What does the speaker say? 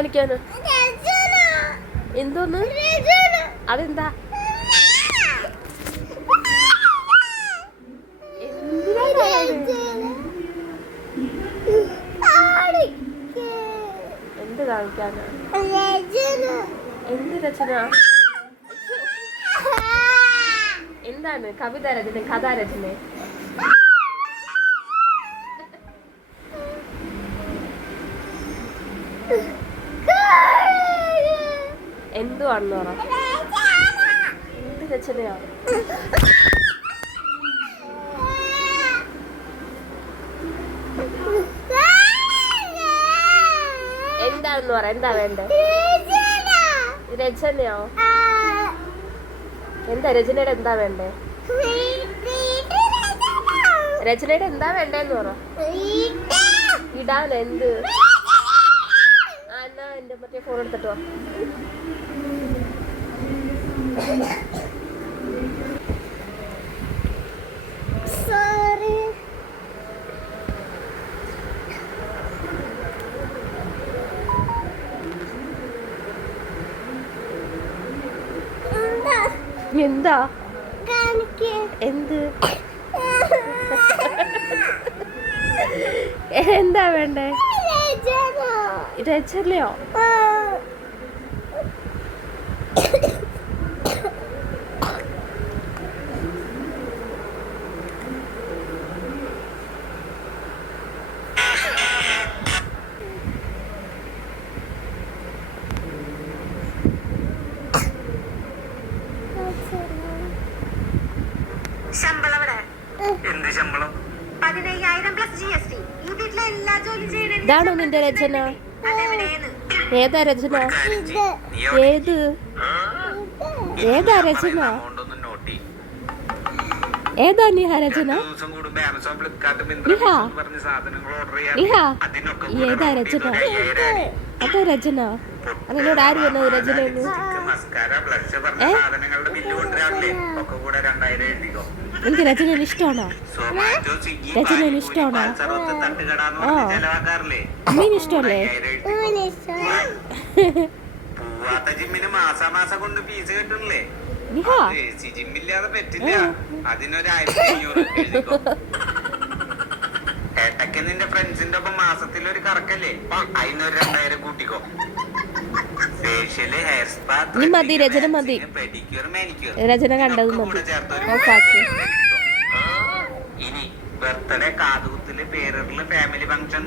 കാണിക്കാന്? എന്തോന്ന്? അതെന്താ? എന്ത് കാണിക്കാനാ? എന്ത് രചന? എന്താണ്? കവിത രചന? കഥാരചന? എന്തുവാണെന്ന് പറ. എന്ത് രചനയാ? എന്താണെന്ന് പറ. എന്താ വേണ്ടേ? രചനയോ? എന്താ രചനയുടെ എന്താ വേണ്ടേ? രചനയുടെ എന്താ വേണ്ടേന്ന് പറ. ഇടാൻ എന്ത്? എന്നാ എന്റെ മറ്റേ ഫോൺ എടുത്തിട്ടോ. എന്താ? എന്ത്? എന്താ വേണ്ടേ? രചനയോ? ഇതാണോ നിന്റെ രചന? ഏതാ രചന? ഏത്? ഏതാ രചന? ഏതാ നിഹ രചന? നിഹ ഏതാ രചന? അതാ രചന? അതിനോട് ആര് വന്നത് രചനയെന്ന്? എനിക്ക് രചന ഇഷ്ടമാണോ? രചന ഇഷ്ടമാണോ? ആ അമ്മീന് ഇഷ്ടമല്ലേ? നിഹ ഏട്ടക്ക് നിന്റെ ഫ്രണ്ട്സിന്റെ ഒപ്പം മാസത്തിലൊരു കറക്കല്ലേ, അതിനൊരു 2000 കൂട്ടിക്കോ. ഫേഷ്യല്, ഹെയർ സ്പാ, മതി. രചന മതി. പെഡിക്യൂർ, മാനിക്യൂർ രചന കണ്ടത് മതി. ഇനി ബർത്ത്ഡേ, കാതുകുത്തില്, പേരിടല്, ഫാമിലി ഫംഗ്ഷൻ